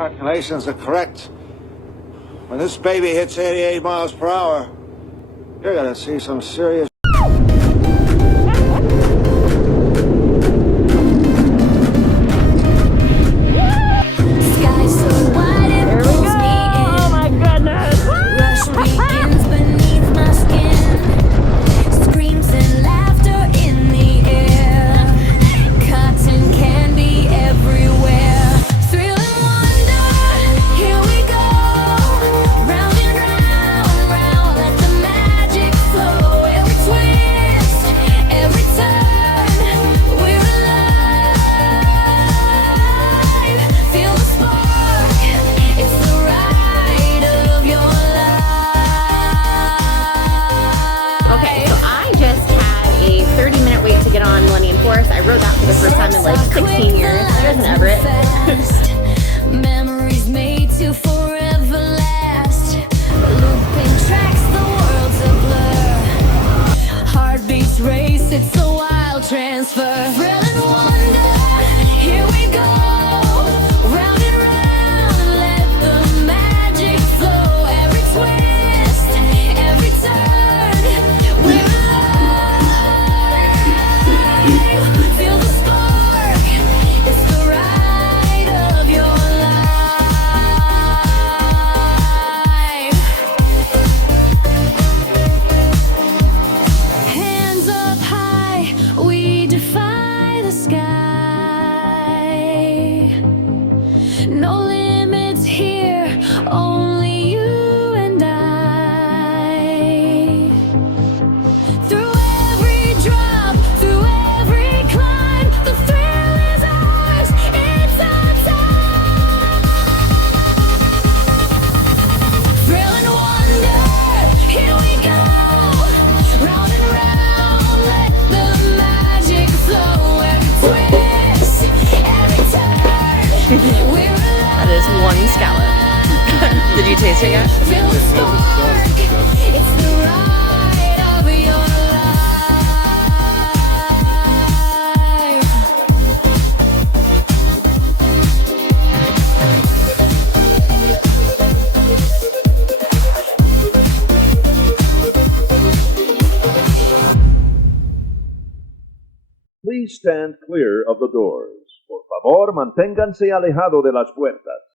Calculations are correct. When this baby hits 88 miles per hour, you're gonna see some serious... I rode that for the first time in like 16 years. There's an Everett. Memories made to forever last. Looping tracks, the world's a blur. Heartbeats race, it's a wild transfer. Thrill and wonder, here we go. Round and round, let the magic flow. Every twist, every turn, we're feel the spark, it's the ride of your life. Hands up high, we defy the sky. No limits here, only you and I. Through every drop, through every climb, the thrill is ours, it's our time. Thrill and wonder, here we go. Round and round, let the magic flow. Every twist, every turn, we're alive. That is one scallop. Did you taste it yet? Feel the spark, it's the ride of your life. Please stand clear of the doors. Por favor, manténganse alejado de las puertas.